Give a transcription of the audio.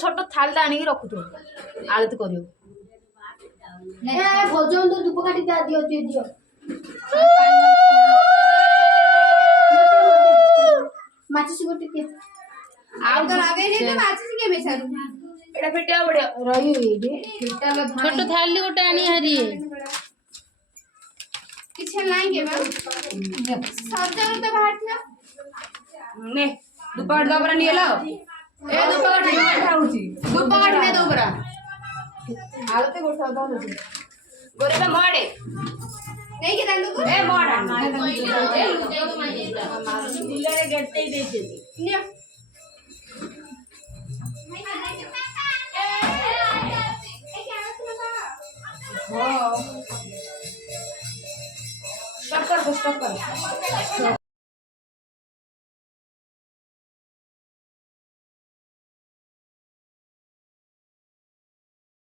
छोट थाली आनी रखु तो आलती करियो भोजन तो धूप काटी दियो दियो माचिस गोटे दियो आउ तो लगे जे तो माचिस के बेसारू एटा फेटिया बड़िया रही फिटा में छोट थाली गोटे आनी हरी किछ नहीं के बा सब जगह तो बाहर था ने दुपहर दबरा नहीं लो ए दुपहर नहीं खाऊची दुपहर में दोबरा आलते गोठा दो गोरे पे मोड़े नहीं के दांडू को ए मोड़ा बिल्लारे गट्टे देते लिया स्टॉप कर